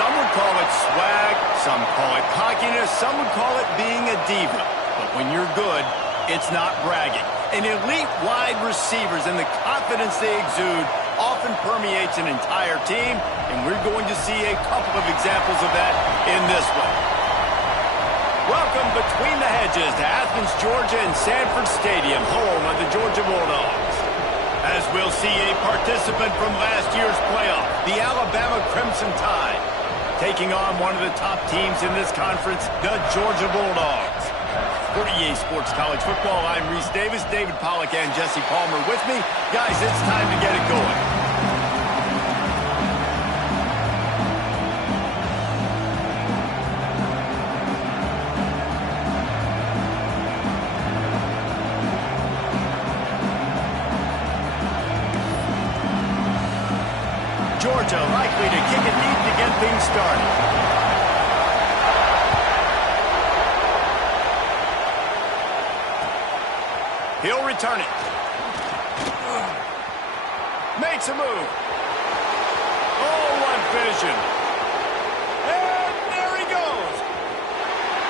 Some would call it swag, some call it cockiness, some would call it being a diva. But when you're good, it's not bragging. And elite wide receivers and the confidence they exude often permeates an entire team, and we're going to see a couple of examples of that in this one. Welcome between the hedges to Athens, Georgia and Sanford Stadium, home of the Georgia Bulldogs. As we'll see a participant from last year's playoff, the Alabama Crimson Tide, taking on one of the top teams in this conference, the Georgia Bulldogs. For EA Sports College Football, I'm Reese Davis, David Pollack and Jesse Palmer with me. Guys, it's time to get it going. Georgia likely to kick it deep to get things started. He'll return it. Makes a move. Oh, what vision. And there he goes.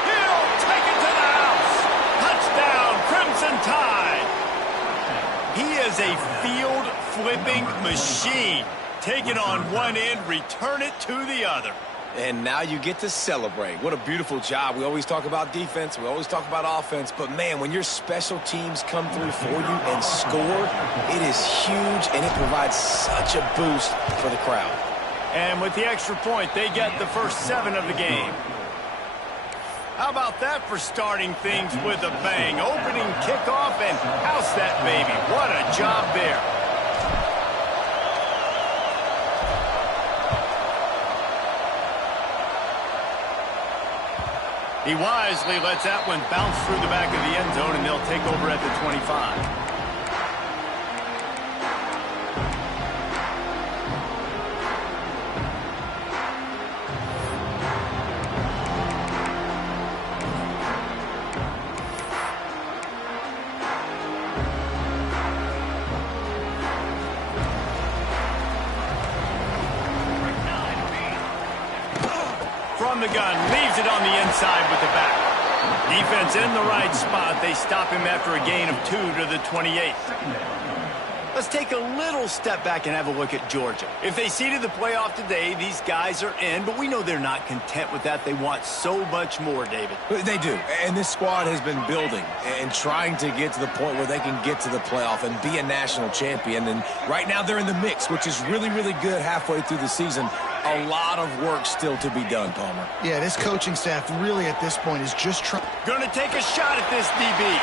He'll take it to the house. Touchdown, Crimson Tide. He is a field-flipping machine. Take it on one end, return it to the other. And now you get to celebrate. What a beautiful job. We always talk about defense. We always talk about offense. But, man, when your special teams come through for you and score, it is huge, and it provides such a boost for the crowd. And with the extra point, they get the first 7 of the game. How about that for starting things with a bang? Opening kickoff and house that baby. What a job there. He wisely lets that one bounce through the back of the end zone, and they'll take over at the 25. From the gun, leaves it on the inside with the back. Defense in the right spot. They stop him after a gain of 2 to the 28. Let's take a little step back and have a look at Georgia. If they seeded the playoff today, these guys are in, but we know they're not content with that. They want so much more, David. They do, and this squad has been building and trying to get to the point where they can get to the playoff and be a national champion. And right now they're in the mix, which is really, really good halfway through the season. A lot of work still to be done, Palmer. Yeah, this coaching staff really at this point is just trying. Gonna take a shot at this DB.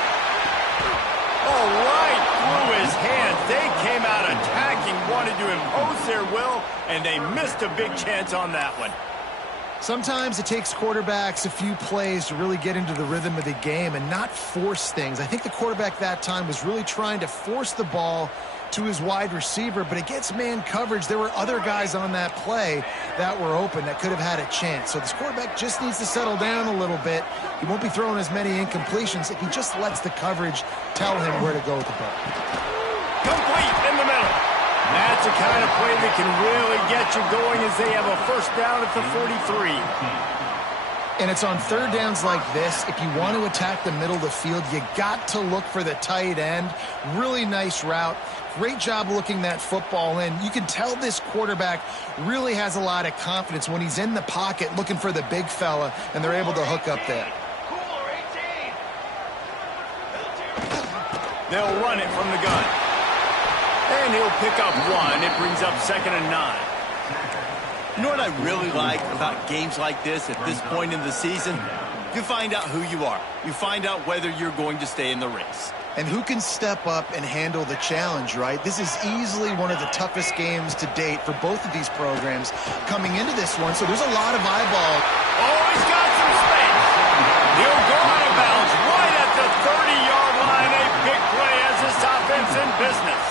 Oh, right through his hands. They came out attacking, wanted to impose their will, and they missed a big chance on that one. Sometimes it takes quarterbacks a few plays to really get into the rhythm of the game and not force things. I think the quarterback that time was really trying to force the ball to his wide receiver, but against man coverage, there were other guys on that play that were open that could have had a chance. So this quarterback just needs to settle down a little bit. He won't be throwing as many incompletions if he just lets the coverage tell him where to go with the ball. Complete in the middle. That's the kind of play that can really get you going as they have a first down at the 43. And it's on third downs like this. If you want to attack the middle of the field, you got to look for the tight end. Really nice route. Great job looking that football in. You can tell this quarterback really has a lot of confidence when he's in the pocket looking for the big fella, and they're able to hook up there. They'll run it from the gun. And he'll pick up 1. It brings up 2nd and 9. You know what I really like about games like this at this point in the season? You find out who you are. You find out whether you're going to stay in the race. And who can step up and handle the challenge, right? This is easily one of the toughest games to date for both of these programs coming into this one, so there's a lot of eyeball. Oh, he's got some space. He'll go out of bounds right at the 30-yard line. A big play as this offense in business.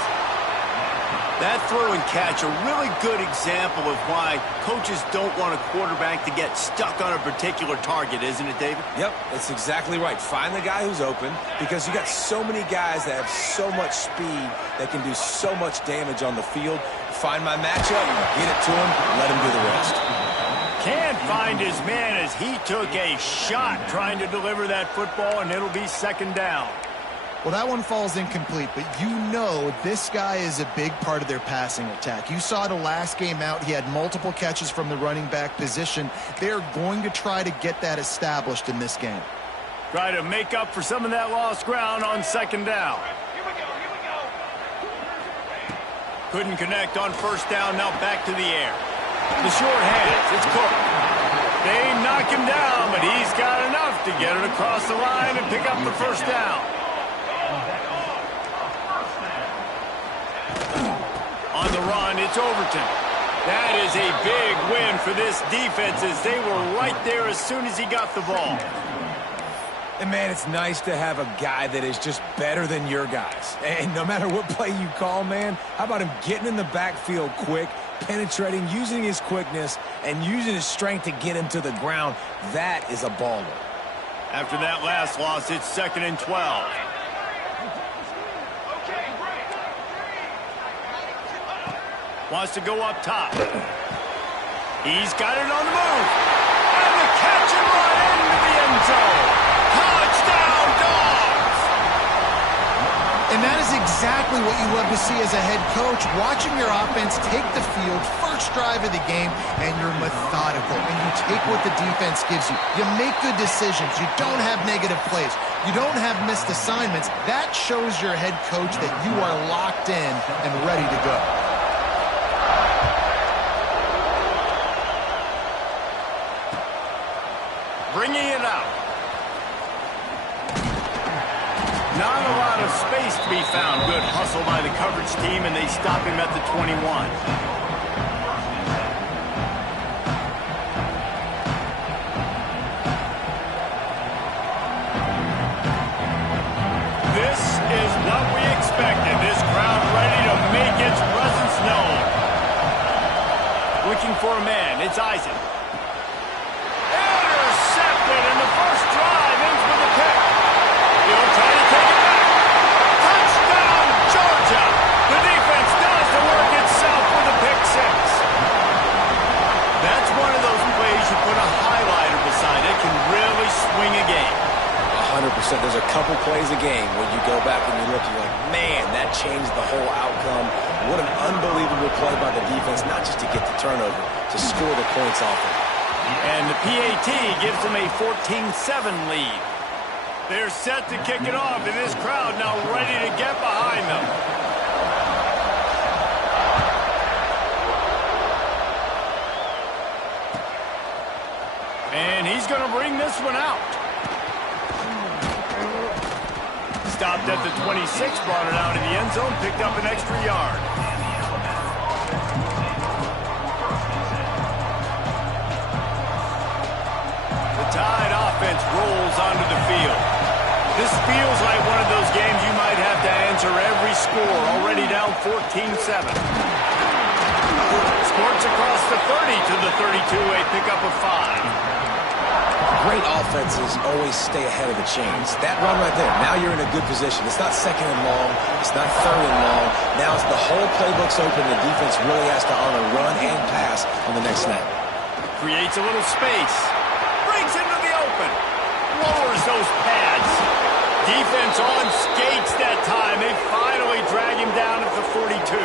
That throw and catch, a really good example of why coaches don't want a quarterback to get stuck on a particular target, isn't it, David? Yep, that's exactly right. Find the guy who's open, because you got so many guys that have so much speed that can do so much damage on the field. Find my matchup, get it to him, let him do the rest. Can't find his man as he took a shot trying to deliver that football, and it'll be second down. Well, that one falls incomplete, but you know this guy is a big part of their passing attack. You saw the last game out. He had multiple catches from the running back position. They're going to try to get that established in this game. Try to make up for some of that lost ground on second down. Couldn't connect on first down. Now back to the air. The short hands. It's Cook. They knock him down, but he's got enough to get it across the line and pick up the first down. On the run, it's Overton. That is a big win for this defense as they were right there as soon as he got the ball. And, man, it's nice to have a guy that is just better than your guys. And no matter what play you call, man, how about him getting in the backfield quick, penetrating, using his quickness, and using his strength to get him to the ground? That is a baller. After that last loss, it's 2nd and 12. Wants to go up top. He's got it on the move. And the catch and run into the end zone. Touchdown, Dogs! And that is exactly what you love to see as a head coach, watching your offense take the field, first drive of the game, and you're methodical, and you take what the defense gives you. You make good decisions. You don't have negative plays. You don't have missed assignments. That shows your head coach that you are locked in and ready to go. Bringing it out. Not a lot of space to be found. Good hustle by the coverage team, and they stop him at the 21. This is what we expected. This crowd ready to make its presence known. Looking for a man. It's Isaac. And the first drive ends with a pick. He'll try to take it back. Touchdown, Georgia. The defense does the work itself with a pick six. That's one of those plays you put a highlighter beside it, can really swing a game. 100%. There's a couple plays a game when you go back and you look, you're like, man, that changed the whole outcome. What an unbelievable play by the defense, not just to get the turnover, to score the points off of it. And the PAT gives them a 14-7 lead. They're set to kick it off, and this crowd now ready to get behind them. And he's going to bring this one out. Stopped at the 26, brought it out in the end zone, picked up an extra yard. Tide offense rolls onto the field. This feels like one of those games you might have to answer every score. Already down 14-7. Sports across the 30 to the 32, a pickup of 5. Great offenses always stay ahead of the chains. That run right there, now you're in a good position. It's not second and long. It's not third and long. Now it's the whole playbook's open. The defense really has to honor run and pass on the next snap. Creates a little space. Brings into the open. Lowers those pads. Defense on skates that time. They finally drag him down at the 42.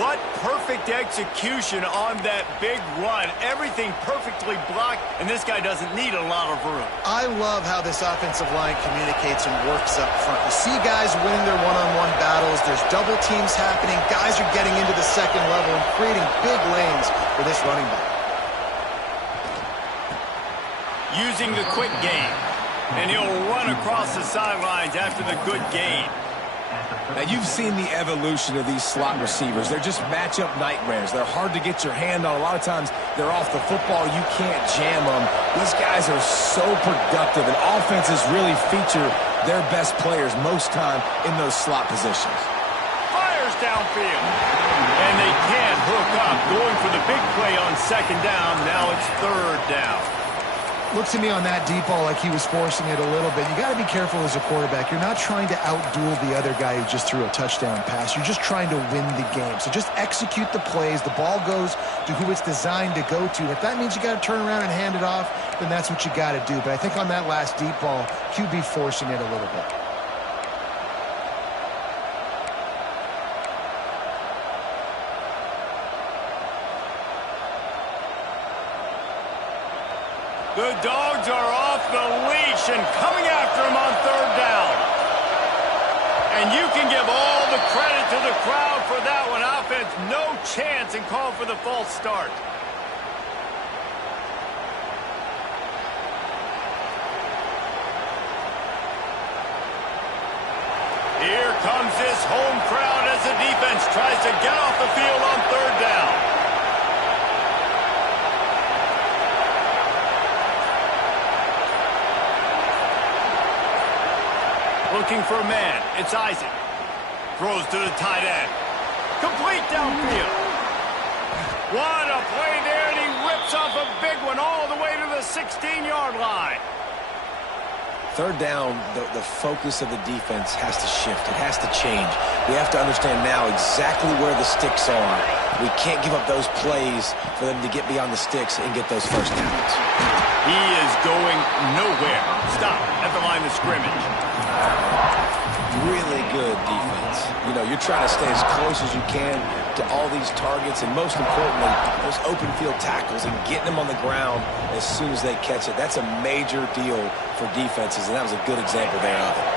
What perfect execution on that big run. Everything perfectly blocked, and this guy doesn't need a lot of room. I love how this offensive line communicates and works up front. You see guys winning their one-on-one battles. There's double teams happening. Guys are getting into the second level and creating big lanes for this running back. Using the quick game, and he'll run across the sidelines after the good gain. Now, you've seen the evolution of these slot receivers. They're just matchup nightmares. They're hard to get your hand on. A lot of times, they're off the football. You can't jam them. These guys are so productive, and offenses really feature their best players most time in those slot positions. Fires downfield, and they can't hook up. Going for the big play on second down. Now it's third down. Looks to me on that deep ball like he was forcing it a little bit. You got to be careful as a quarterback. You're not trying to outduel the other guy who just threw a touchdown pass. You're just trying to win the game. So just execute the plays. The ball goes to who it's designed to go to. If that means you got to turn around and hand it off, then that's what you got to do. But I think on that last deep ball, QB forcing it a little bit. The Dogs are off the leash and coming after him on third down. And you can give all the credit to the crowd for that one. Offense, no chance, and call for the false start. Here comes this home crowd as the defense tries to get off the field on third down. Looking for a man. It's Isaac. Throws to the tight end. Complete downfield. What a play there, and he rips off a big one all the way to the 16-yard line. Third down, the focus of the defense has to shift. It has to change. We have to understand now exactly where the sticks are. We can't give up those plays for them to get beyond the sticks and get those first downs. He is going nowhere. Stop at the line of scrimmage. Really good defense. You know, you're trying to stay as close as you can to all these targets, and most importantly, those open field tackles and getting them on the ground as soon as they catch it. That's a major deal for defenses, and that was a good example there of it.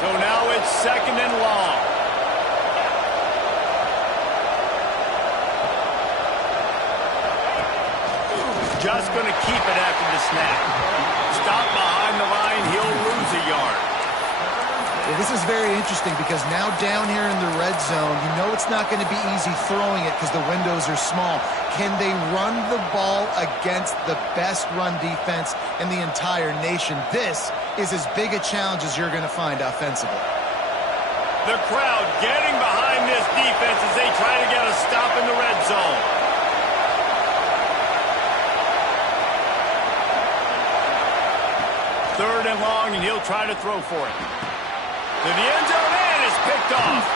So now it's second and long. Just going to keep it after the snap. Stop behind the line. He'll lose a yard. Yeah, this is very interesting because now down here in the red zone, you know it's not going to be easy throwing it because the windows are small. Can they run the ball against the best run defense in the entire nation? This is as big a challenge as you're going to find offensively. The crowd getting behind this defense as they try to get a stop in the red zone. Third and long, and he'll try to throw for it. To the end zone, and it's picked off.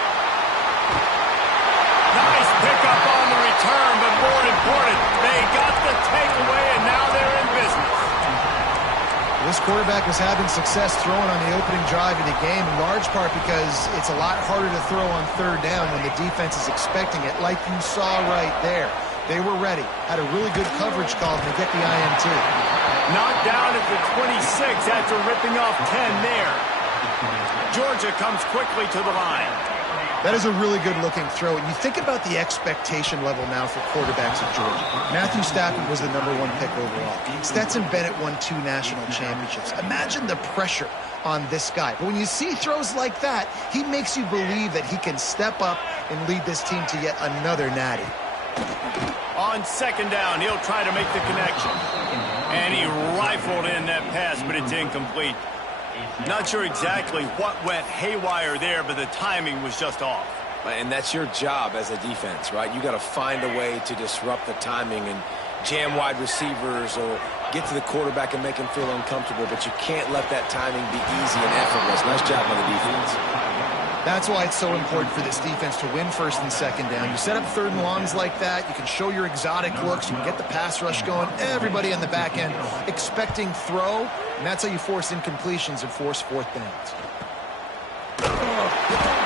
Nice pickup on the return, but more important, they got the takeaway, and now they're in business. This quarterback was having success throwing on the opening drive of the game, in large part because it's a lot harder to throw on third down when the defense is expecting it, like you saw right there. They were ready, had a really good coverage call to get the INT. Knocked down at the 26 after ripping off 10 there. Georgia comes quickly to the line. That is a really good-looking throw. And you think about the expectation level now for quarterbacks at Georgia. Matthew Stafford was the #1 pick overall. Stetson Bennett won 2 national championships. Imagine the pressure on this guy. But when you see throws like that, he makes you believe that he can step up and lead this team to yet another natty. On second down, he'll try to make the connection. And he rifled in that pass, but it's incomplete. Not sure exactly what went haywire there, but the timing was just off. And that's your job as a defense, right? You got to find a way to disrupt the timing and jam wide receivers or get to the quarterback and make him feel uncomfortable, but you can't let that timing be easy and effortless. Nice job by the defense. That's why it's so important for this defense to win first and second down. You set up third and longs like that, you can show your exotic looks, you can get the pass rush going, everybody on the back end expecting throw, and that's how you force incompletions and force fourth downs.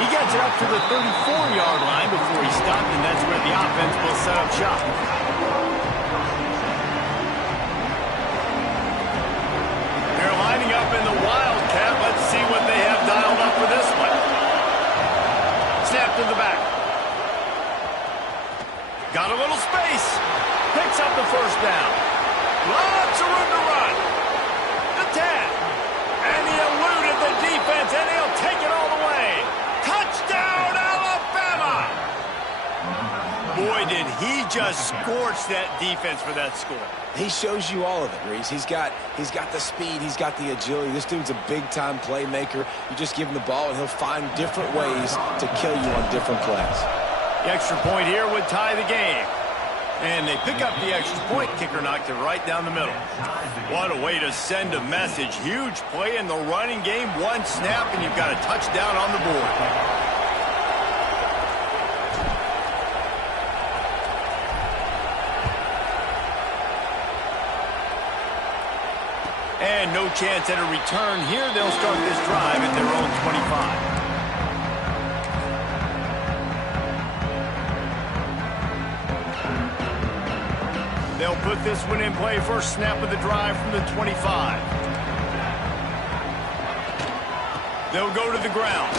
He gets it up to the 34-yard line before he stopped, and that's where the offense will set up shop. They're lining up in the Wildcat. Let's see what they have dialed up for this one. Snap to the back. Got a little space. Picks up the first down. Lots of room to run. The 10. And he eluded the defense, and he'll take it all the way. Touchdown, Alabama! Boy, did he just scorch that defense for that score. He shows you all of it, Reese. He's got the speed. He's got the agility. This dude's a big-time playmaker. You just give him the ball, and he'll find different ways to kill you on different plays. The extra point here would tie the game. And they pick up the extra point. Kicker knocked it right down the middle. What a way to send a message. Huge play in the running game. One snap, and you've got a touchdown on the board. And no chance at a return here. They'll start this drive at their own 25. They'll put this one in play. First snap of the drive from the 25. They'll go to the ground.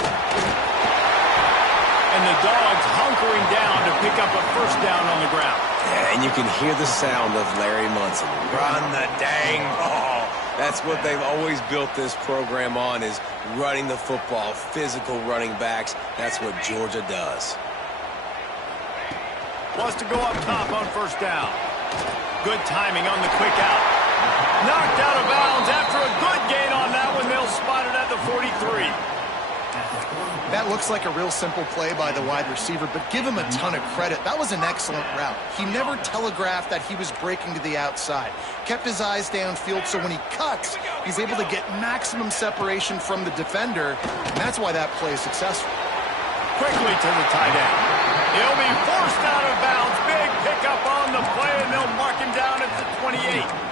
And the Dogs hunkering down to pick up a first down on the ground. Yeah, and you can hear the sound of Larry Munson. Run the dang ball. That's what they've always built this program on, is running the football, physical running backs. That's what Georgia does. Wants to go up top on first down. Good timing on the quick out. Knocked out of bounds after a good gain on that one. They'll spot it at the 43. That looks like a real simple play by the wide receiver, but give him a ton of credit. That was an excellent route. He never telegraphed that he was breaking to the outside. Kept his eyes downfield, so when he cuts, he's able to get maximum separation from the defender, and that's why that play is successful. Quickly to the tight end. He'll be forced out of bounds. Big pickup on the play, and they'll mark him down at the 28.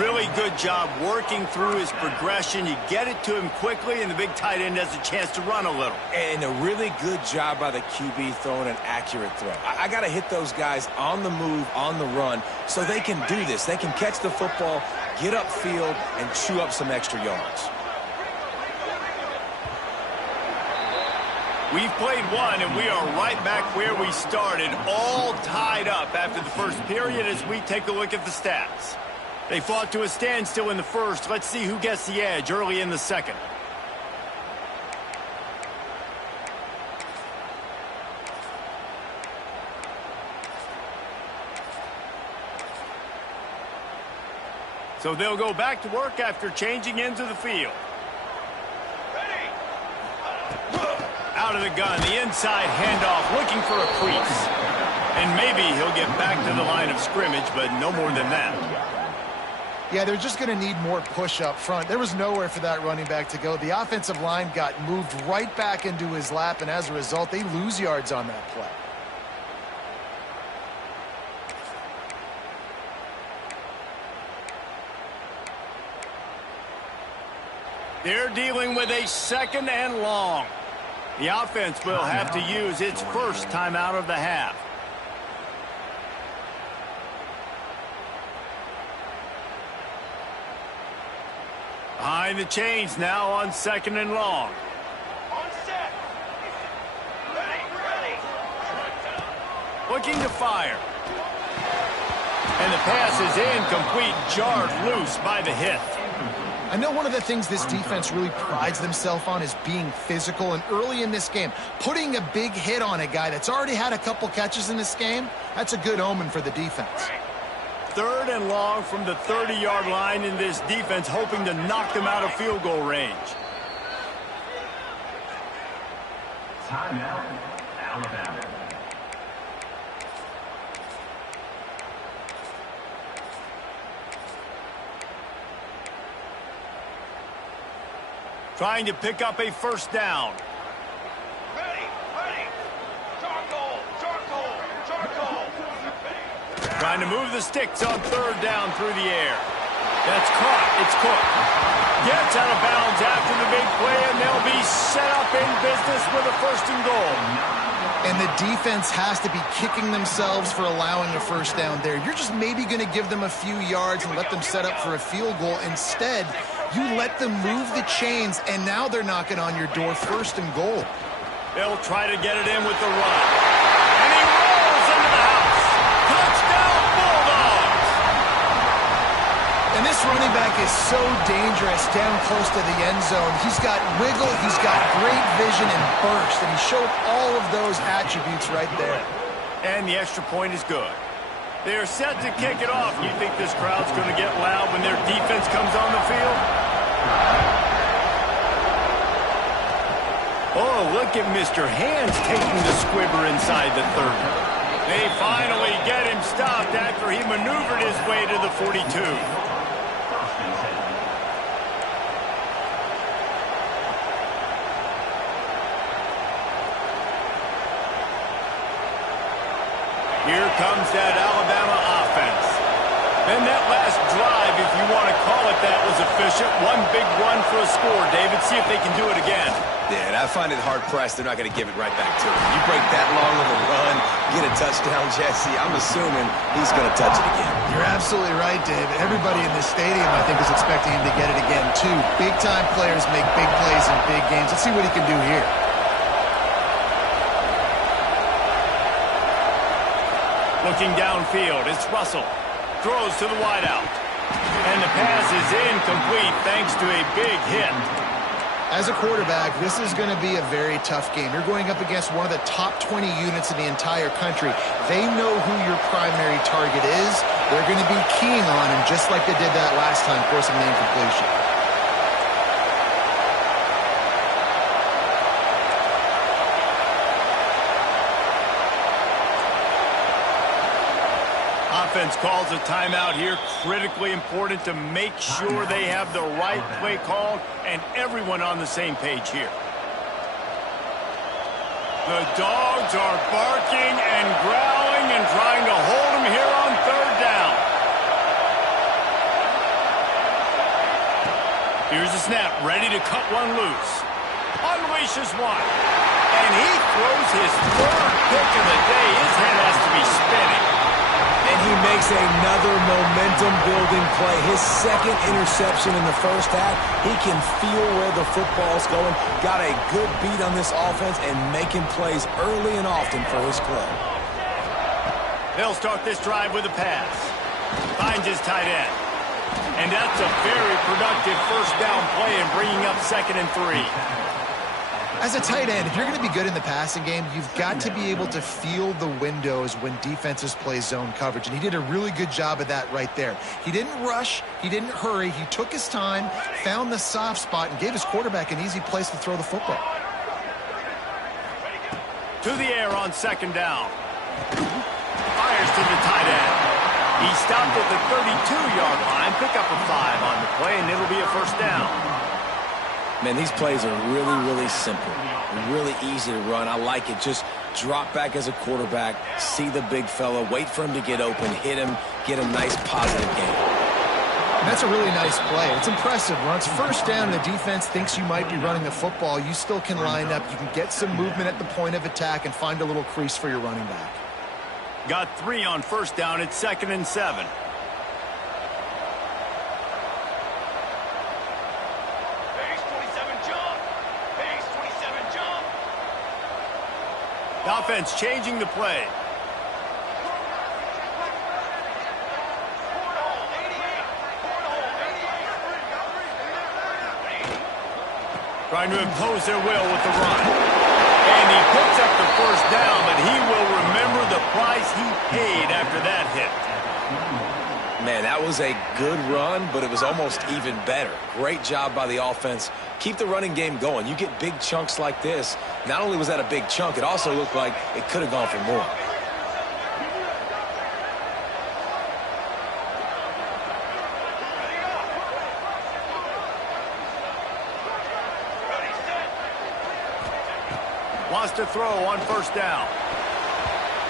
Really good job working through his progression. You get it to him quickly, and the big tight end has a chance to run a little. And a really good job by the QB throwing an accurate throw. I got to hit those guys on the move, on the run, so they can do this. They can catch the football, get upfield, and chew up some extra yards. We've played one, and we are right back where we started, all tied up after the first period as we take a look at the stats. They fought to a standstill in the first. Let's see who gets the edge early in the second. So they'll go back to work after changing into the field. Out of the gun, the inside handoff, looking for a crease. And maybe he'll get back to the line of scrimmage, but no more than that. Yeah, they're just going to need more push up front. There was nowhere for that running back to go. The offensive line got moved right back into his lap, and as a result, they lose yards on that play. They're dealing with a second and long. The offense will have to use its first timeout of the half. Behind the chains now on second and long. On set. Ready. Looking to fire. And the pass is incomplete, jarred loose by the hit. I know one of the things this defense really prides themselves on is being physical, and early in this game, putting a big hit on a guy that's already had a couple catches in this game, that's a good omen for the defense. Third and long from the 30-yard line in this defense, hoping to knock them out of field goal range. Timeout, Alabama. Trying to pick up a first down. Ready. Charcoal. Trying to move the sticks on third down through the air. That's caught. It's Cook. Gets out of bounds after the big play, and they'll be set up in business with a first and goal. And the defense has to be kicking themselves for allowing a first down there. You're just maybe going to give them a few yards and let them set up for a field goal. Instead, you let them move the chains, and now they're knocking on your door, first and goal. They'll try to get it in with the run. And he rolls into the house. Touchdown, Bulldogs! And this running back is so dangerous down close to the end zone. He's got wiggle, he's got great vision and burst, and he showed all of those attributes right there. And the extra point is good. They're set to kick it off. You think this crowd's going to get loud when their defense comes on the field? Oh, look at Mr. Hands taking the squibber inside the 30. They finally get him stopped after he maneuvered his way to the 42. Here comes that Alabama offense. Then that last drive, if you want to call it that, was efficient. One big run for a score. David, see if they can do it again. Yeah, and I find it hard-pressed they're not going to give it right back to him. You break that long of a run, get a touchdown, Jesse, I'm assuming he's going to touch it again. You're absolutely right, David. Everybody in this stadium, I think, is expecting him to get it again, too. Big-time players make big plays in big games. Let's see what he can do here. Looking downfield, it's Russell. Throws to the wideout. And the pass is incomplete thanks to a big hit. As a quarterback, this is going to be a very tough game. You're going up against one of the top 20 units in the entire country. They know who your primary target is. They're going to be keying on him just like they did that last time, forcing the incompletion. Offense calls a timeout here. Critically important to make sure they have the right play called and everyone on the same page here. The Dogs are barking and growling and trying to hold him here on third down. Here's the snap, ready to cut one loose. Unleashes one. And he throws his third pick of the day. His head has to be spinning. And he makes another momentum-building play. His second interception in the first half. He can feel where the football's going. Got a good beat on this offense and making plays early and often for his club. They'll start this drive with a pass. Finds his tight end. And that's a very productive first down play in bringing up 2nd and 3. As a tight end, if you're going to be good in the passing game, you've got to be able to feel the windows when defenses play zone coverage. And he did a really good job of that right there. He didn't rush. He didn't hurry. He took his time, found the soft spot, and gave his quarterback an easy place to throw the football. To the air on 2nd down. Fires to the tight end. He stopped at the 32-yard line. Pick up a 5 on the play, and it'll be a first down. Man, these plays are really, really simple. Really easy to run. I like it. Just drop back as a quarterback, see the big fella, wait for him to get open, hit him, get a nice positive game. And that's a really nice play. It's impressive. When it's first down and the defense thinks you might be running the football, you still can line up. You can get some movement at the point of attack and find a little crease for your running back. Got 3 on first down. It's 2nd and 7. The offense changing the play. Trying to impose their will with the run. And he picks up the first down, but he will remember the price he paid after that hit. Man, that was a good run, but it was almost even better. Great job by the offense. Keep the running game going. You get big chunks like this. Not only was that a big chunk, it also looked like it could have gone for more. Wants to throw on first down.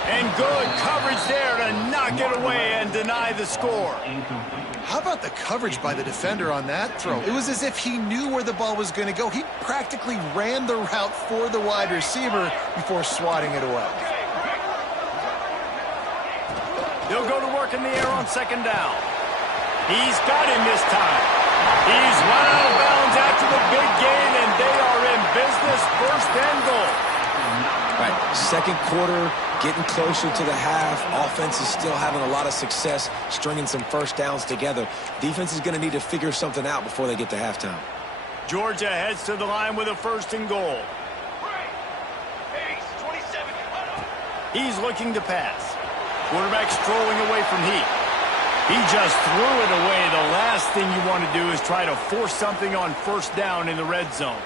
And good coverage there to knock it away and deny the score. How about the coverage by the defender on that throw? It was as if he knew where the ball was going to go. He practically ran the route for the wide receiver before swatting it away. They'll go to work in the air on 2nd down. He's got him this time. He's run out of bounds after the big gain, and they are in business. 1st and goal. All right, second quarter, getting closer to the half. Offense is still having a lot of success stringing some first downs together. Defense is going to need to figure something out before they get to halftime. Georgia heads to the line with a 1st and goal. He's looking to pass. Quarterback strolling away from heat. He just threw it away. The last thing you want to do is try to force something on first down in the red zone.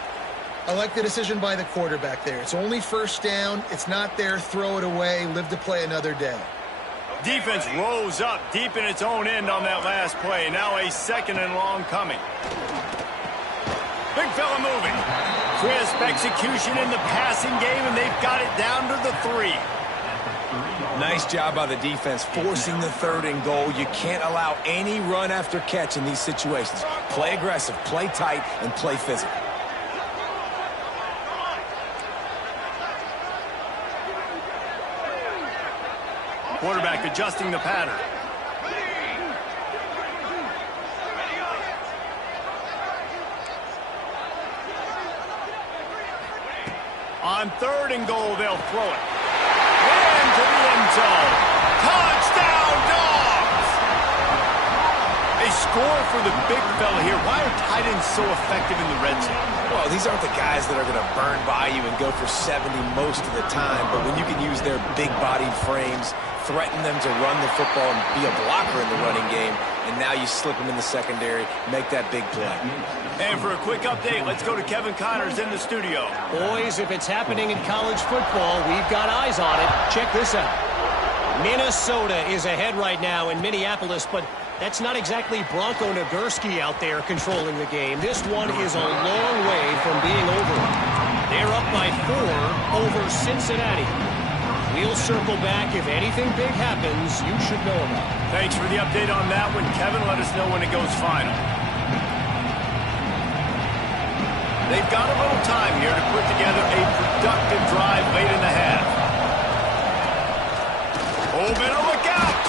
I like the decision by the quarterback there. It's only first down. It's not there. Throw it away. Live to play another day. Defense rose up deep in its own end on that last play. Now a 2nd and long coming. Big fella moving. Crisp execution in the passing game, and they've got it down to the 3. Nice job by the defense forcing the 3rd and goal. You can't allow any run after catch in these situations. Play aggressive, play tight, and play physical. Quarterback adjusting the pattern. On 3rd and goal, they'll throw it. Into the end zone. Touchdown, Dogs! A score for the big fella here. Why are tight ends so effective in the red zone? Well, these aren't the guys that are going to burn by you and go for 70 most of the time, but when you can use their big-bodied frames, threaten them to run the football and be a blocker in the running game, and now you slip them in the secondary, make that big play. And for a quick update, let's go to Kevin Connors in the studio. Boys, if it's happening in college football, we've got eyes on it. Check this out. Minnesota is ahead right now in Minneapolis, but that's not exactly Bronco Nagurski out there controlling the game. This one is a long way from being over. They're up by 4 over Cincinnati. We'll circle back. If anything big happens, you should know about it. Thanks for the update on that one, Kevin. Let us know when it goes final. They've got a little time here to put together a productive drive late in the half. Oh, better look out!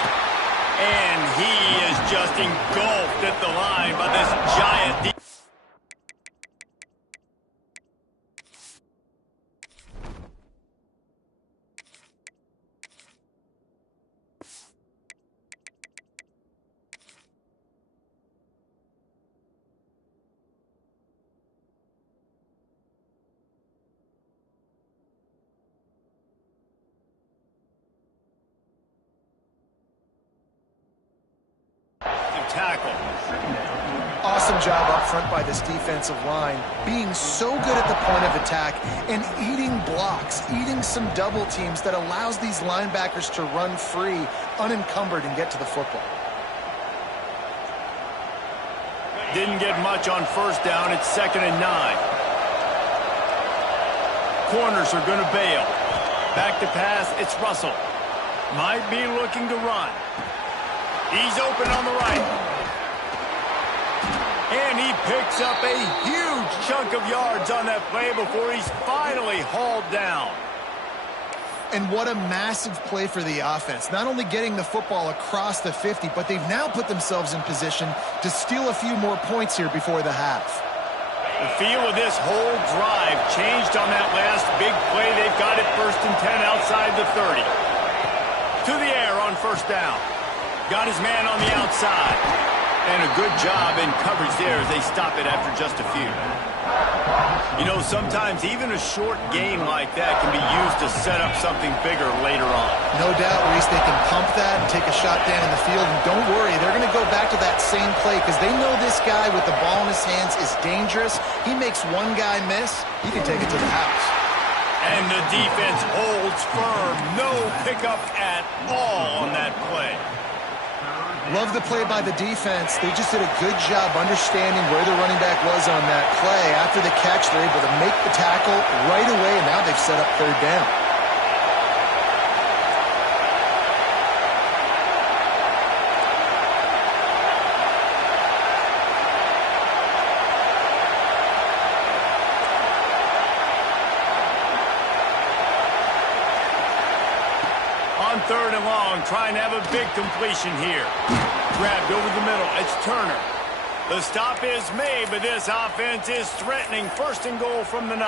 And he is just engulfed at the line by this giant defense. Tackle. Awesome job up front by this defensive line, being so good at the point of attack and eating blocks, eating some double teams that allows these linebackers to run free, unencumbered, and get to the football. Didn't get much on first down. It's 2nd and 9. Corners are going to bail. Back to pass. It's Russell. Might be looking to run. He's open on the right. And he picks up a huge chunk of yards on that play before he's finally hauled down. And what a massive play for the offense. Not only getting the football across the 50, but they've now put themselves in position to steal a few more points here before the half. The feel of this whole drive changed on that last big play. They've got it 1st and 10 outside the 30. To the air on first down. Got his man on the outside. And a good job in coverage there as they stop it after just a few. You know, sometimes even a short gain like that can be used to set up something bigger later on. No doubt, Reese, they can pump that and take a shot down in the field. And don't worry, they're going to go back to that same play because they know this guy with the ball in his hands is dangerous. He makes one guy miss, he can take it to the house. And the defense holds firm. No pickup at all on that play. Love the play by the defense. They just did a good job understanding where the running back was on that play. After the catch, they're able to make the tackle right away, and now they've set up 3rd down. On 3rd and long, trying to have a big completion here. Grabbed over the middle. It's Turner. The stop is made, but this offense is threatening 1st and goal from the 9.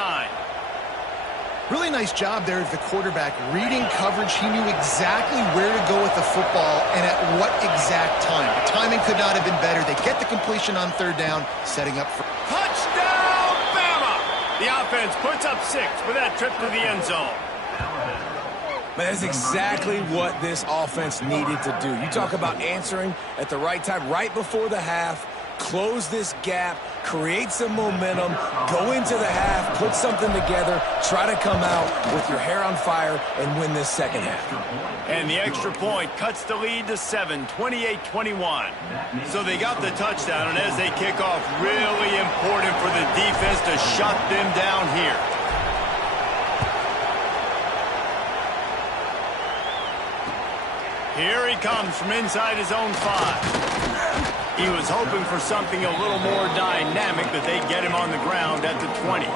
Really nice job there of the quarterback. Reading coverage, he knew exactly where to go with the football and at what exact time. The timing could not have been better. They get the completion on 3rd down, setting up for... Touchdown, Bama! The offense puts up 6 with that trip to the end zone. But that's exactly what this offense needed to do. You talk about answering at the right time, right before the half. close this gap, create some momentum, go into the half, put something together, try to come out with your hair on fire and win this second half. And the extra point cuts the lead to 7, 28-21. So they got the touchdown, and as they kick off, really important for the defense to shut them down here. Here he comes from inside his own 5. He was hoping for something a little more dynamic, but they get him on the ground at the 20.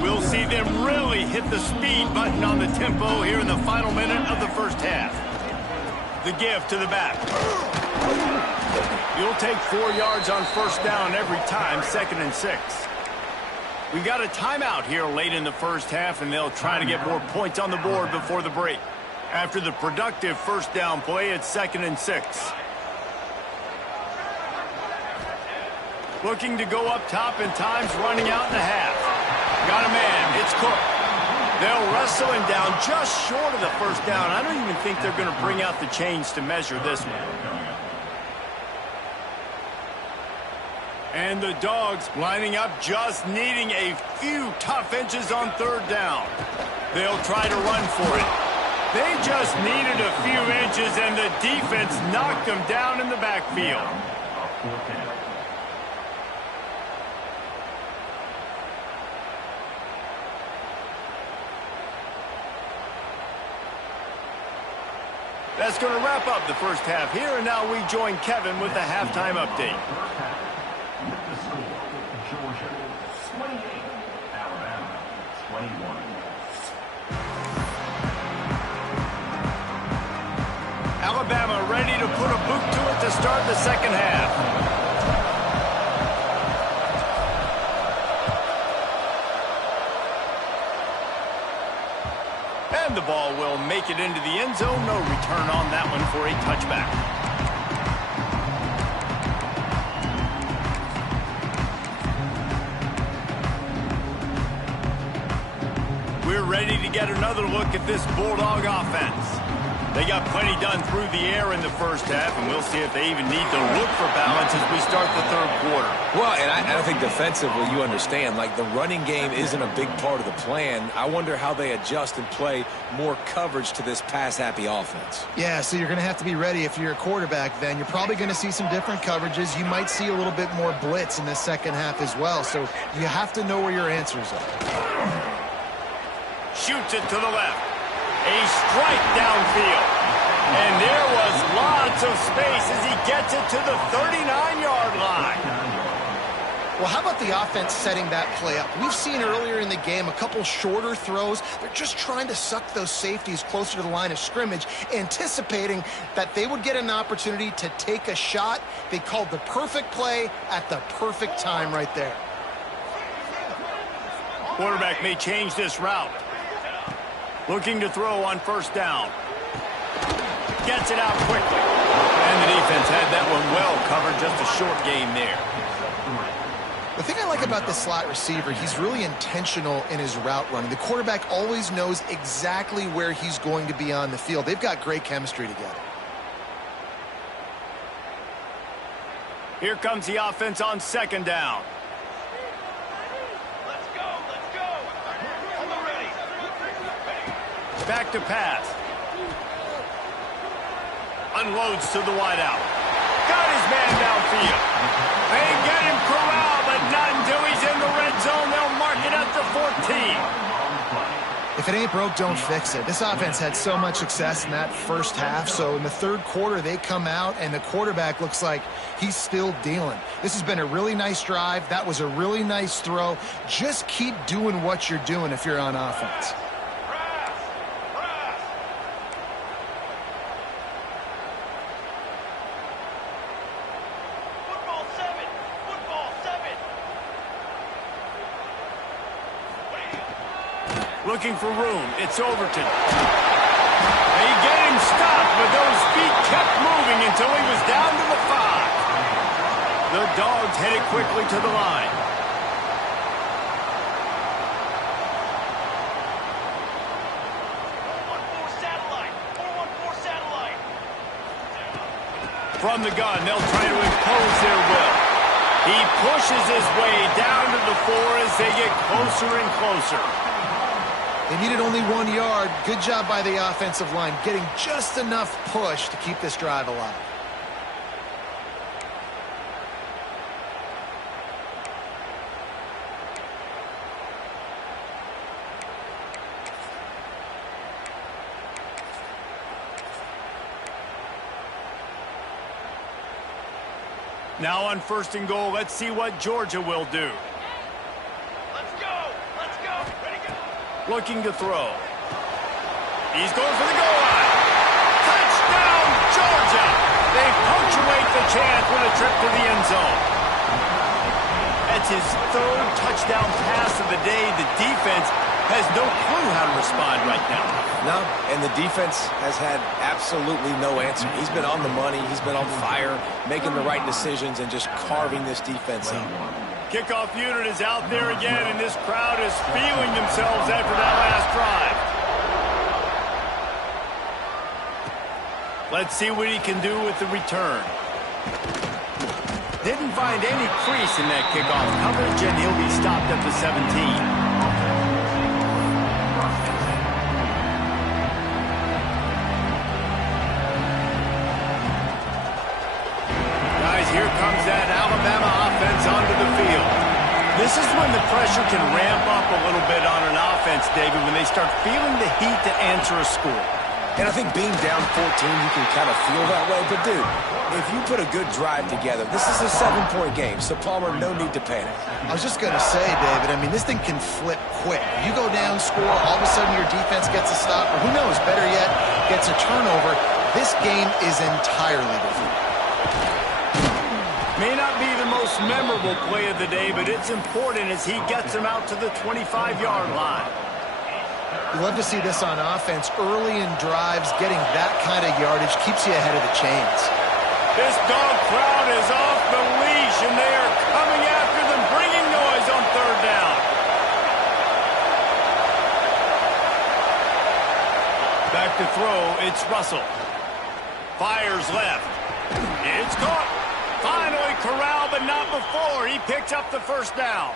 We'll see them really hit the speed button on the tempo here in the final minute of the first half. The give to the back. You'll take 4 yards on first down every time, 2nd and 6. We've got a timeout here late in the first half, and they'll try to get more points on the board before the break. After the productive first down play, it's 2nd and 6. Looking to go up top, and time's running out in the half. Got a man. It's Cook. They'll wrestle him down just short of the first down. I don't even think they're going to bring out the chains to measure this one. And the Dogs lining up, just needing a few tough inches on 3rd down. They'll try to run for it. They just needed a few inches, and the defense knocked them down in the backfield. That's going to wrap up the first half here, and now we join Kevin with the halftime update. With the score, Georgia 28, Alabama 21. Alabama ready to put a boot to it to start the second half. And the ball will make it into the end zone. No return on that one for a touchback. We're ready to get another look at this Bulldog offense. They got plenty done through the air in the first half, and we'll see if they even need to look for balance as we start the 3rd quarter. Well, and I think defensively, you understand, like the running game isn't a big part of the plan. I wonder how they adjust and play more coverage to this pass-happy offense. Yeah, so you're going to have to be ready if you're a quarterback then. You're probably going to see some different coverages. You might see a little bit more blitz in the second half as well, so you have to know where your answers are. Shoots it to the left. A strike downfield. And there was lots of space as he gets it to the 39-yard line. Well, how about the offense setting that play up? We've seen earlier in the game a couple shorter throws. They're just trying to suck those safeties closer to the line of scrimmage, anticipating that they would get an opportunity to take a shot. They called the perfect play at the perfect time right there. Quarterback may change this route. Looking to throw on first down. Gets it out quickly. And the defense had that one well covered. Just a short game there. The thing I like about the slot receiver, he's really intentional in his route running. The quarterback always knows exactly where he's going to be on the field. They've got great chemistry together. Here comes the offense on 2nd down. Let's go, let's go. On the ready. Back to pass. Unloads to the wideout. Got his man downfield. They get him corralled, but not until he's in the red zone. They'll mark it at the 14. If it ain't broke, don't fix it. This offense had so much success in that first half, so in the 3rd quarter, they come out, and the quarterback looks like he's still dealing. This has been a really nice drive. That was a really nice throw. Just keep doing what you're doing if you're on offense. Looking for room. It's Overton. They get him stopped, but those feet kept moving until he was down to the 5. The Dogs headed quickly to the line. 414 satellite. 414 satellite. From the gun, they'll try to impose their will. He pushes his way down to the 4 as they get closer and closer. They needed only 1 yard. Good job by the offensive line, getting just enough push to keep this drive alive. Now on 1st and goal, let's see what Georgia will do. Let's go. Let's go. Ready, go. Looking to throw. He's going for the goal line. Touchdown, Georgia! They punctuate the chance with a trip to the end zone. That's his 3rd touchdown pass of the day. The defense has no clue how to respond right now. No, and the defense has had absolutely no answer. He's been on the money. He's been on fire, making the right decisions and just carving this defense up. Kickoff unit is out there again, and this crowd is feeling themselves after that last drive. Let's see what he can do with the return. Didn't find any crease in that kickoff coverage, and he'll be stopped at the 17. Here comes that Alabama offense onto the field. This is when the pressure can ramp up a little bit on an offense, David, when they start feeling the heat to answer a score. And I think being down 14, you can kind of feel that way. But, dude, if you put a good drive together, this is a 7-point game. So, Palmer, no need to panic. I was just going to say, David, I mean, this thing can flip quick. You go down, score, all of a sudden your defense gets a stop, or who knows, better yet, gets a turnover. This game is entirely different. May not be the most memorable play of the day, but it's important as he gets them out to the 25-yard line. You love to see this on offense. Early in drives, getting that kind of yardage keeps you ahead of the chains. This dog crowd is off the leash, and they are coming after them, bringing noise on 3rd down. Back to throw, it's Russell. Fires left. It's caught. Finally corralled, but not before. He picks up the 1st down.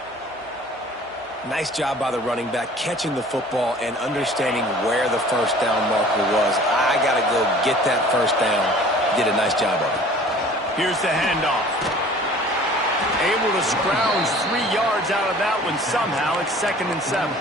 Nice job by the running back, catching the football and understanding where the 1st down marker was. I got to go get that 1st down. Did a nice job of it. Here's the handoff. Able to scrounge 3 yards out of that one somehow. It's 2nd and 7.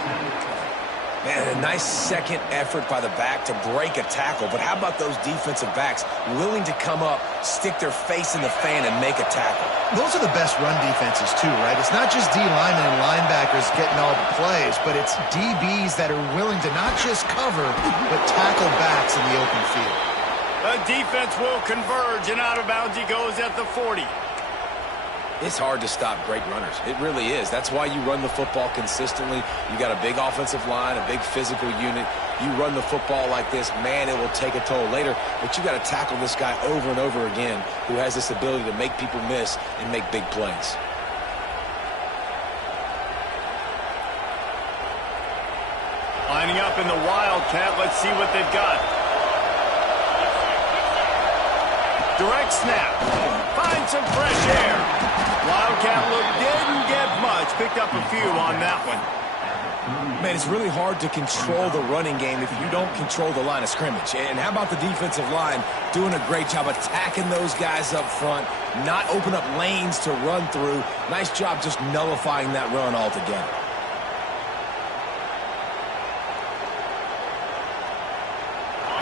Man, a nice second effort by the back to break a tackle. But how about those defensive backs willing to come up, stick their face in the fan, and make a tackle? Those are the best run defenses, too, right? It's not just D linemen and linebackers getting all the plays, but it's DBs that are willing to not just cover, but tackle backs in the open field. The defense will converge, and out of bounds he goes at the 40. It's hard to stop great runners. It really is. That's why you run the football consistently. You got a big offensive line, a big physical unit. You run the football like this, man, it will take a toll later. But you got to tackle this guy over and over again who has this ability to make people miss and make big plays. Lining up in the Wildcat. Let's see what they've got. Direct snap. Find some fresh air. Wildcat look didn't get much. Picked up a few on that one. Man, it's really hard to control the running game if you don't control the line of scrimmage. And how about the defensive line doing a great job attacking those guys up front, not open up lanes to run through. Nice job just nullifying that run altogether.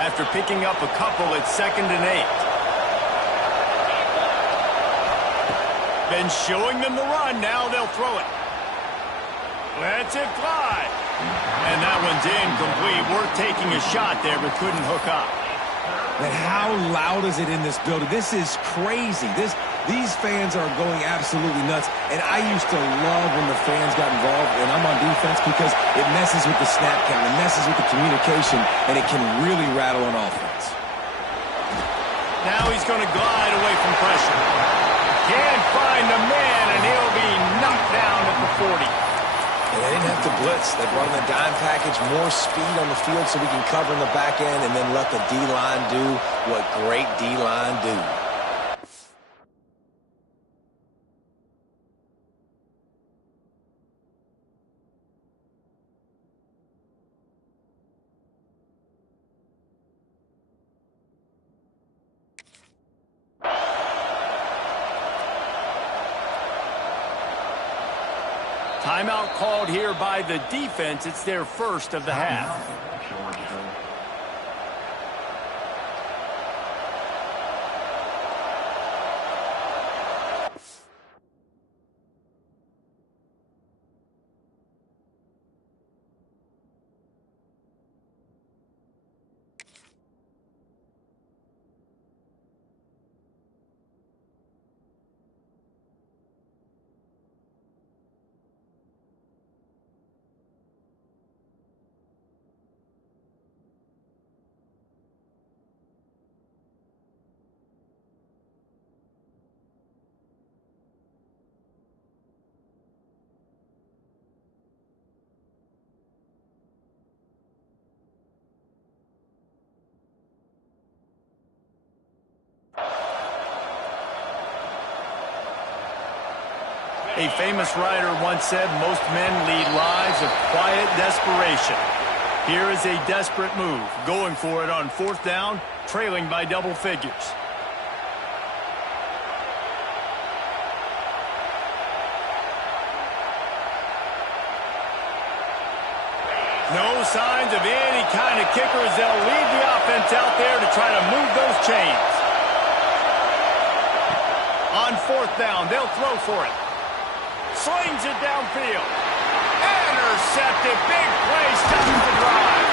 After picking up a couple, it's 2nd and 8. Been showing them the run. Now they'll throw it. Lets it fly. And that one's incomplete. Worth taking a shot there, but couldn't hook up. And how loud is it in this building? This is crazy. These fans are going absolutely nuts. And I used to love when the fans got involved when I'm on defense because it messes with the snap count, it messes with the communication, and it can really rattle an offense. Now he's going to glide away from pressure. Can't find the man, and he'll be knocked down at the 40. And they didn't have to blitz. They brought in the dime package, more speed on the field so we can cover in the back end and then let the D-line do what great D-line do. Timeout called here by the defense. It's their first of the half. A famous writer once said, most men lead lives of quiet desperation. Here is a desperate move, going for it on 4th down, trailing by double figures. No signs of any kind of kickers. They'll leave the offense out there to try to move those chains. On 4th down, they'll throw for it. Slings it downfield. Intercepted. Big play. Stops the drive.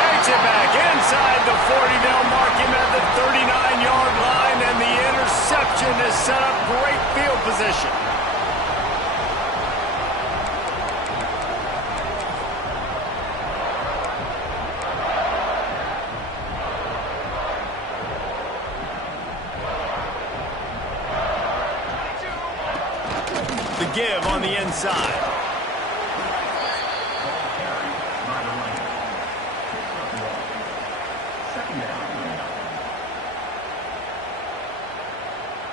Takes it back inside the 40. They'll mark him at the 39-yard line, and the interception has set up great field position. Give on the inside.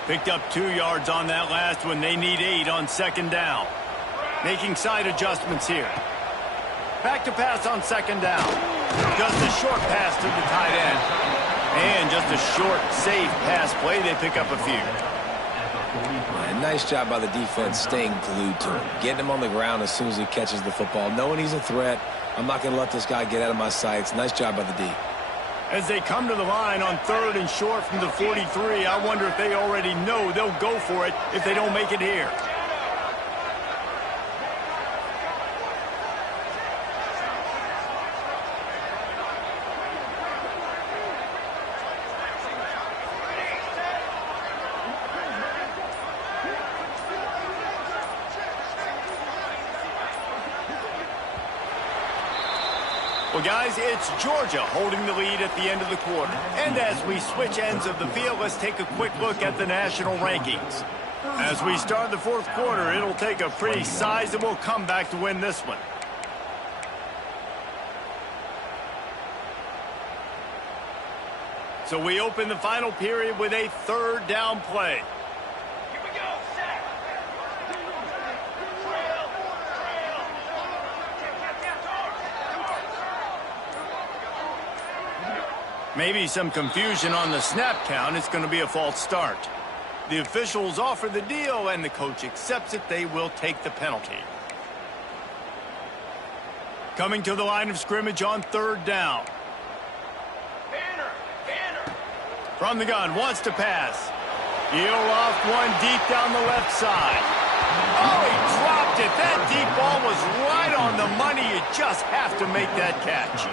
Picked up 2 yards on that last one. They need 8 on 2nd down. Making side adjustments here. Back to pass on 2nd down. Just a short pass to the tight end. And just a short, safe pass play. They pick up a few. Nice job by the defense staying glued to him, getting him on the ground as soon as he catches the football, knowing he's a threat. I'm not going to let this guy get out of my sights. Nice job by the D. As they come to the line on 3rd and short from the 43, I wonder if they already know they'll go for it if they don't make it here. Well, guys, it's Georgia holding the lead at the end of the quarter. And as we switch ends of the field, let's take a quick look at the national rankings. As we start the 4th quarter, it'll take a pretty sizable comeback to win this one. So we open the final period with a 3rd down play. Maybe some confusion on the snap count. It's going to be a false start. The officials offer the deal, and the coach accepts it. They will take the penalty. Coming to the line of scrimmage on 3rd down. From the gun, wants to pass. He'll off one deep down the left side. Oh, he dropped it. That deep ball was right on the money. You just have to make that catch.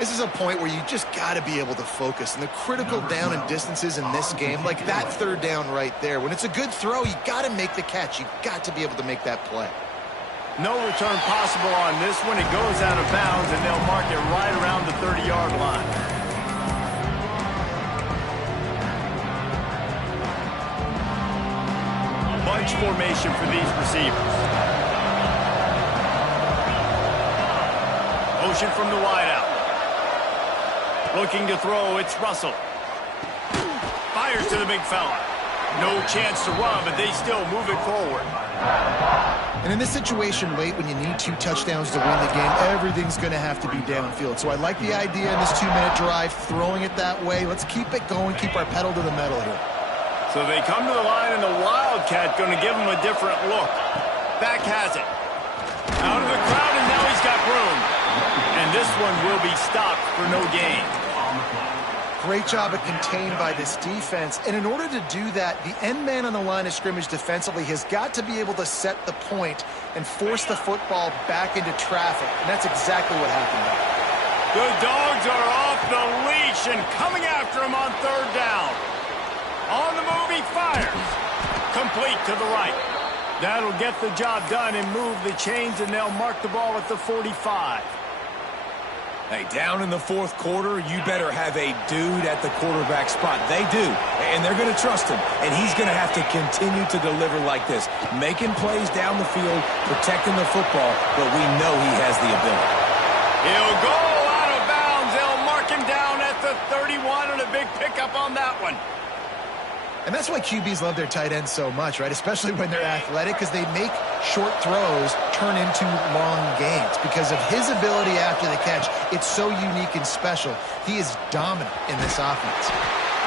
This is a point where you just got to be able to focus. And the critical down and distances in this game, like that 3rd down right there, when it's a good throw, you got to make the catch. You got to be able to make that play. No return possible on this one. It goes out of bounds, and they'll mark it right around the 30-yard line. H formation for these receivers. Motion from the wideout. Looking to throw, it's Russell. Fires to the big fella. No chance to run, but they still move it forward. And in this situation late, when you need 2 touchdowns to win the game, everything's going to have to be downfield. So I like the idea in this 2-minute drive, throwing it that way. Let's keep it going, keep our pedal to the metal here. So they come to the line, and the Wildcat going to give them a different look. Back has it. Out of the crowd, and now he's got room. And this one will be stopped for no gain. Great job of contained by this defense. And in order to do that, the end man on the line of scrimmage defensively has got to be able to set the point and force the football back into traffic. And that's exactly what happened there. The Dogs are off the leash and coming after him on 3rd down. On the move, he fires. Complete to the right. That'll get the job done and move the chains, and they'll mark the ball at the 45. Hey, down in the 4th quarter, you better have a dude at the quarterback spot. They do, and they're going to trust him. And he's going to have to continue to deliver like this, making plays down the field, protecting the football, but we know he has the ability. He'll go out of bounds. They'll mark him down at the 31, and a big pickup on that one. And that's why QBs love their tight ends so much, right? Especially when they're athletic, because they make short throws turn into long gains. Because of his ability after the catch, it's so unique and special. He is dominant in this offense.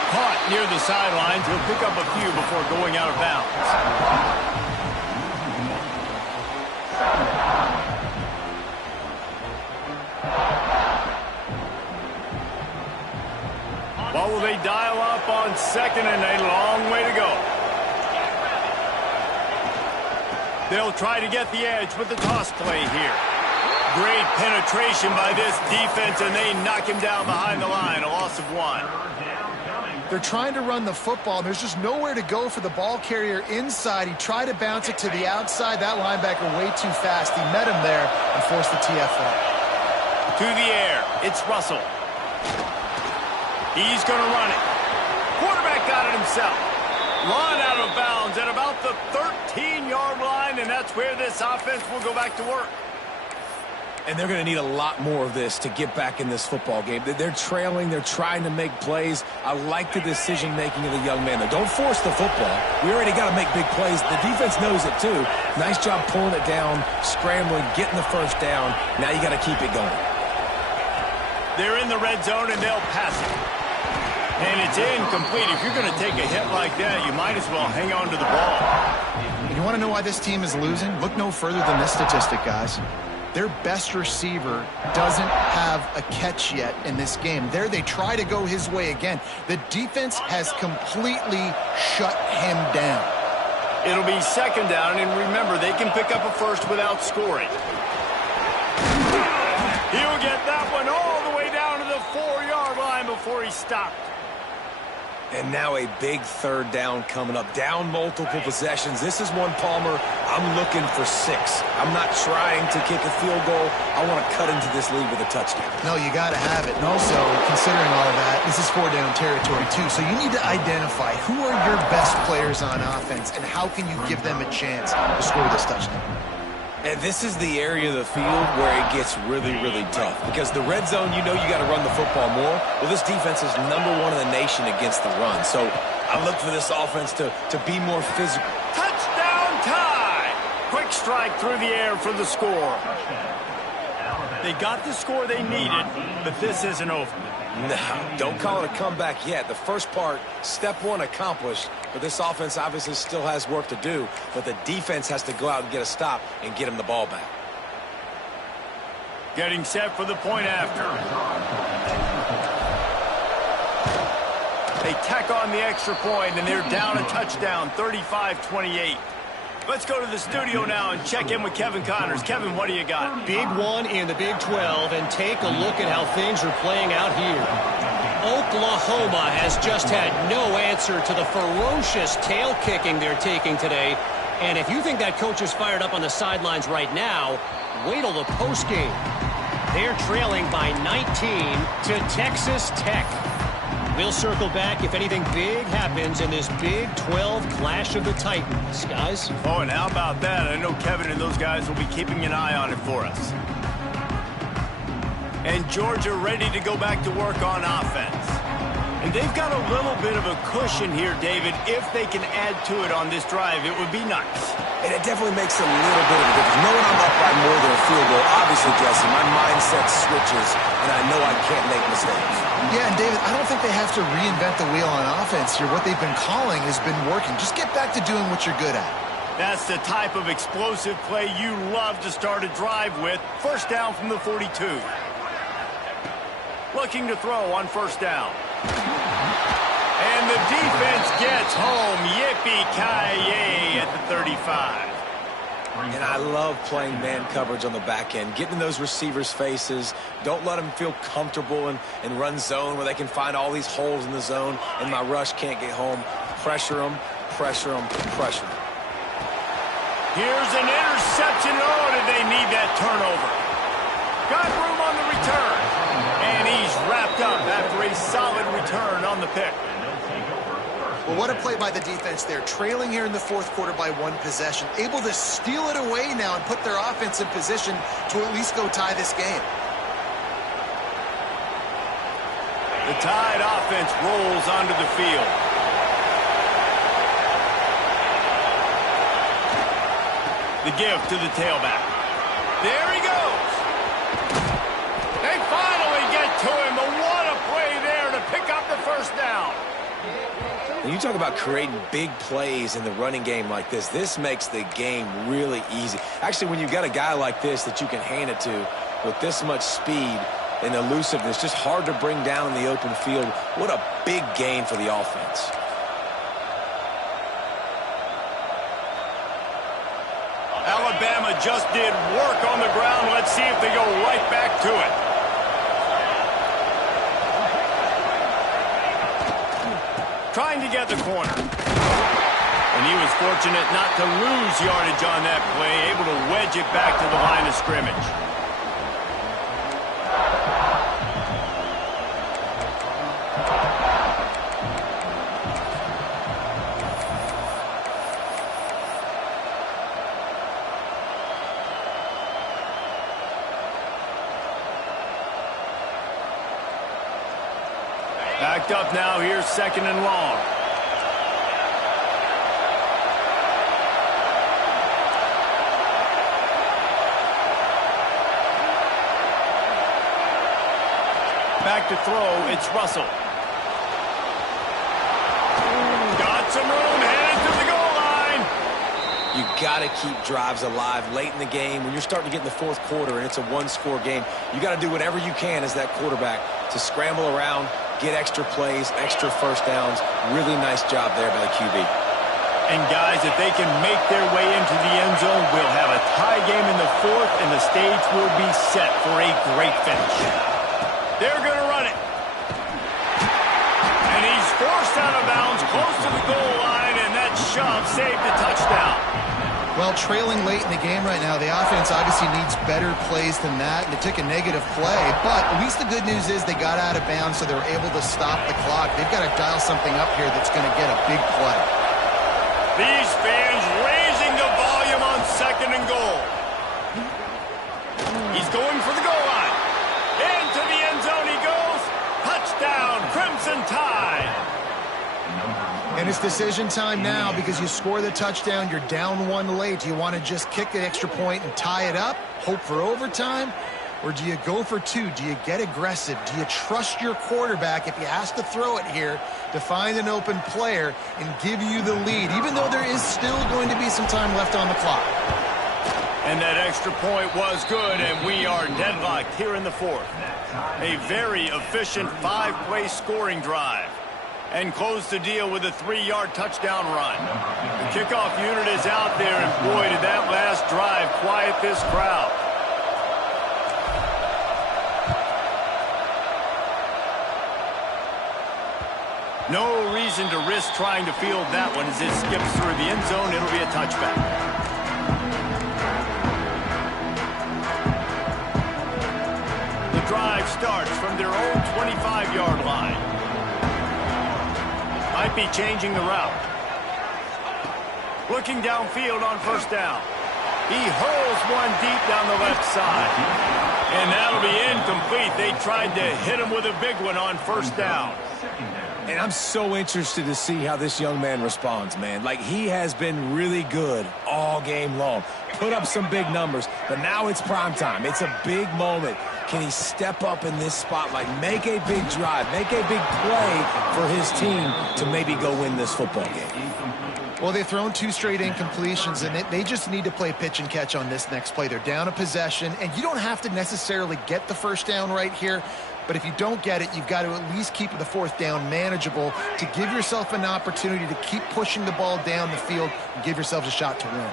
Caught near the sidelines. He'll pick up a few before going out of bounds. What will they dial up on 2nd, and a long way to go? They'll try to get the edge with the toss play here. Great penetration by this defense, and they knock him down behind the line, a loss of 1. They're trying to run the football. There's just nowhere to go for the ball carrier inside. He tried to bounce it to the outside. That linebacker way too fast. He met him there and forced the TFL. To the air, it's Russell. He's going to run it. Quarterback got it himself. Run out of bounds at about the 13-yard line, and that's where this offense will go back to work. And they're going to need a lot more of this to get back in this football game. They're trailing. They're trying to make plays. I like the decision-making of the young man. Don't force the football. We already got to make big plays. The defense knows it, too. Nice job pulling it down, scrambling, getting the 1st down. Now you got to keep it going. They're in the red zone, and they'll pass it. And it's incomplete. If you're going to take a hit like that, you might as well hang on to the ball. And you want to know why this team is losing? Look no further than this statistic, guys. Their best receiver doesn't have a catch yet in this game. There they try to go his way again. The defense has completely shut him down. It'll be 2nd down, and remember, they can pick up a 1st without scoring. He'll get that one all the way down to the 4-yard line before he stopped. And now a big 3rd down coming up. Down multiple possessions. This is one, Palmer, I'm looking for 6. I'm not trying to kick a field goal. I want to cut into this lead with a touchdown. No, you got to have it. And also, considering all of that, this is 4-down territory, too. So you need to identify who are your best players on offense and how can you give them a chance to score this touchdown. And this is the area of the field where it gets really, really tough. Because the red zone, you know you got to run the football more. Well, this defense is #1 in the nation against the run. So I look for this offense to be more physical. Touchdown tie! Quick strike through the air for the score. They got the score they needed, but this isn't over. No, don't call it a comeback yet. The first part, step 1 accomplished, but this offense obviously still has work to do, but the defense has to go out and get a stop and get him the ball back. Getting set for the point after. They tack on the extra point, and they're down a touchdown, 35-28. Let's go to the studio now and check in with Kevin Connors. Kevin, what do you got? Big one in the Big 12, and take a look at how things are playing out here. Oklahoma has just had no answer to the ferocious tail kicking they're taking today. And if you think that coach is fired up on the sidelines right now, wait till the postgame. They're trailing by 19 to Texas Tech. We'll circle back if anything big happens in this Big 12 Clash of the Titans. Guys? Oh, and how about that? I know Kevin and those guys will be keeping an eye on it for us. And Georgia ready to go back to work on offense. And they've got a little bit of a cushion here, David. If they can add to it on this drive, it would be nice. And it definitely makes a little bit of a difference. Knowing I'm up by more than a field goal, obviously, Jesse, my mindset switches, and I know I can't make mistakes. Yeah, and David, I don't think they have to reinvent the wheel on offense here. What they've been calling has been working. Just get back to doing what you're good at. That's the type of explosive play you love to start a drive with. First down from the 42. Looking to throw on first down. And the defense gets home. Yippee-ki-yay at the 35. And I love playing man coverage on the back end, getting in those receivers' faces. Don't let them feel comfortable and run zone where they can find all these holes in the zone and my rush can't get home. Pressure them, pressure them, pressure them. Here's an interception. Oh, did they need that turnover? Got room on the return. And he's wrapped up after a solid return on the pick. Well, what a play by the defense there. Trailing here in the fourth quarter by one possession. Able to steal it away now and put their offense in position to at least go tie this game. The Tide offense rolls onto the field. The give to the tailback. There he goes. They finally get to him, but what a play there to pick up the first down. When you talk about creating big plays in the running game like this makes the game really easy. Actually, when you've got a guy like this that you can hand it to with this much speed and elusiveness, just hard to bring down in the open field, what a big gain for the offense. Alabama just did work on the ground. Let's see if they go right back to it. Trying to get the corner. And he was fortunate not to lose yardage on that play, able to wedge it back to the line of scrimmage. Backed up now, here's second and long. Back to throw, it's Russell. Got some room, headed to the goal line. You got to keep drives alive late in the game. When you're starting to get in the fourth quarter and it's a one-score game, you got to do whatever you can as that quarterback to scramble around, get extra plays, extra first downs. Really nice job there by the QB. And guys, if they can make their way into the end zone, we'll have a tie game in the fourth, and the stage will be set for a great finish. They're going to run it. And he's forced out of bounds close to the goal line, and that shove saved the touchdown. Well, trailing late in the game right now, the offense obviously needs better plays than that, and it took a negative play. But at least the good news is they got out of bounds, so they were able to stop the clock. They've got to dial something up here that's going to get a big play. These fans raising the volume on second and goal. He's going for the goal line. Into the end zone he goes. Touchdown, Crimson Tide. And it's decision time now because you score the touchdown, you're down one late. Do you want to just kick the extra point and tie it up, hope for overtime? Or do you go for two? Do you get aggressive? Do you trust your quarterback if he has to throw it here to find an open player and give you the lead, even though there is still going to be some time left on the clock? And that extra point was good, and we are deadlocked here in the fourth. A very efficient five-play scoring drive. And close the deal with a 3-yard touchdown run. The kickoff unit is out there, and boy, did that last drive quiet this crowd. No reason to risk trying to field that one as it skips through the end zone. It'll be a touchback. The drive starts from their own 25-yard line. Might be changing the route. Looking downfield on first down. He hurls one deep down the left side. And that'll be incomplete. They tried to hit him with a big one on first down. And I'm so interested to see how this young man responds, man. Like, he has been really good all game long. Put up some big numbers, but now it's prime time. It's a big moment. Can he step up in this spotlight, make a big drive, make a big play for his team to maybe go win this football game? Well, they've thrown 2 straight incompletions, and they just need to play pitch and catch on this next play. They're down a possession, and you don't have to necessarily get the first down right here, but if you don't get it, you've got to at least keep the 4th down manageable to give yourself an opportunity to keep pushing the ball down the field and give yourselves a shot to win.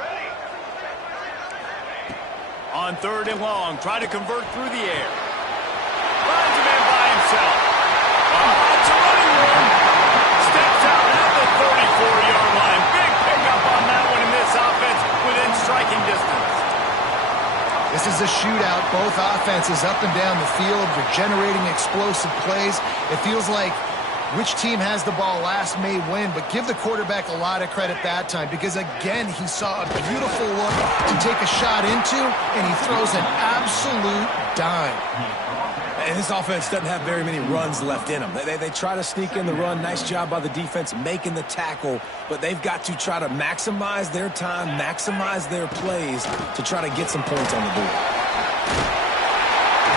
On 3rd and long, try to convert through the air. Finds a man by himself. It's a running room. Steps out at the 34-yard line. Big pickup on that one in this offense within striking distance. This is a shootout. Both offenses up and down the field. They're generating explosive plays. It feels like which team has the ball last may win, but give the quarterback a lot of credit that time because, again, he saw a beautiful look to take a shot into, and he throws an absolute dime. And this offense doesn't have very many runs left in them. They try to sneak in the run. Nice job by the defense making the tackle, but they've got to try to maximize their time, maximize their plays to try to get some points on the board.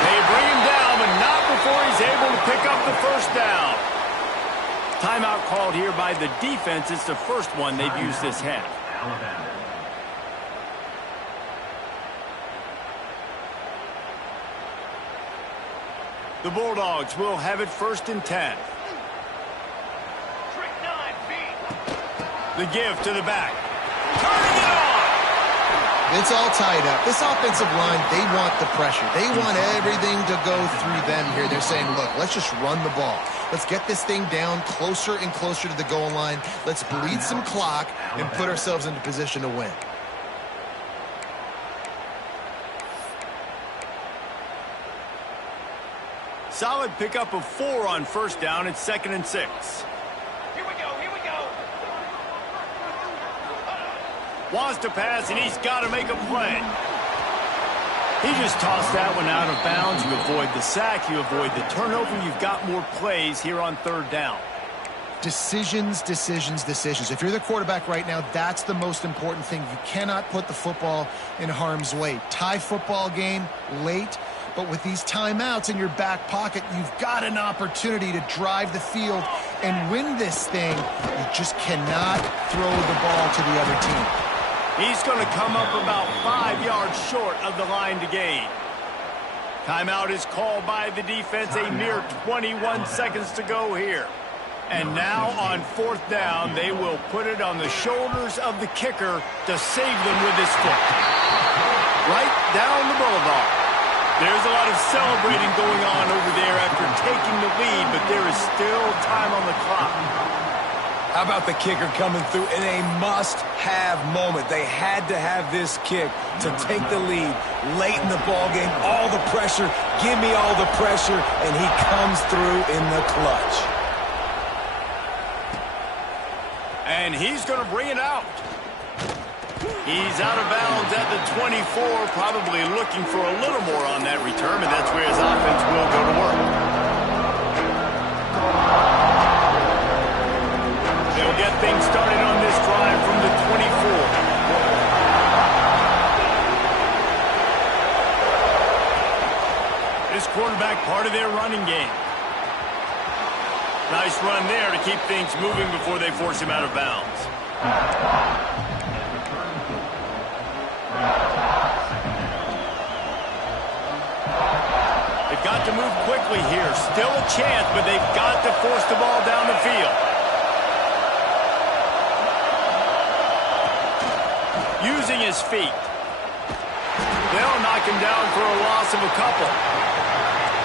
They bring him down, but not before he's able to pick up the first down. Timeout called here by the defense. It's the first one they've used this half. The Bulldogs will have it 1st and 10. Trick 9, feet. The give to the back. Turning it on. It's all tied up. This offensive line, they want the pressure. They want everything to go through them here. They're saying, look, let's just run the ball. Let's get this thing down closer and closer to the goal line. Let's bleed some clock and put ourselves into position to win. Solid pickup of 4 on first down. It's 2nd and 6. Here we go, here we go. Wants to pass, and he's got to make a play. He just tossed that one out of bounds. You avoid the sack. You avoid the turnover. You've got more plays here on 3rd down. Decisions, decisions, decisions. If you're the quarterback right now, that's the most important thing. You cannot put the football in harm's way. Tie football game late, but with these timeouts in your back pocket, you've got an opportunity to drive the field and win this thing. You just cannot throw the ball to the other team. He's going to come up about 5 yards short of the line to gain. Timeout is called by the defense. A mere 21 seconds to go here. And now on 4th down, they will put it on the shoulders of the kicker to save them with his foot. Right down the boulevard. There's a lot of celebrating going on over there after taking the lead, but there is still time on the clock. How about the kicker coming through in a must-have moment? They had to have this kick to take the lead late in the ballgame. All the pressure, give me all the pressure, and he comes through in the clutch. And he's going to bring it out. He's out of bounds at the 24, probably looking for a little more on that return, and that's where his offense will go to work. They'll get things started on this drive from the 24. This quarterback part of their running game. Nice run there to keep things moving before they force him out of bounds. They've got to move quickly here. Still a chance, but they've got to force the ball down the field. Using his feet. They'll knock him down for a loss of a couple.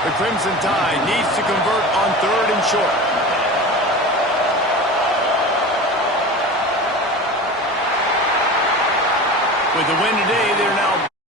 The Crimson Tide needs to convert on 3rd and short. With the win today, they're now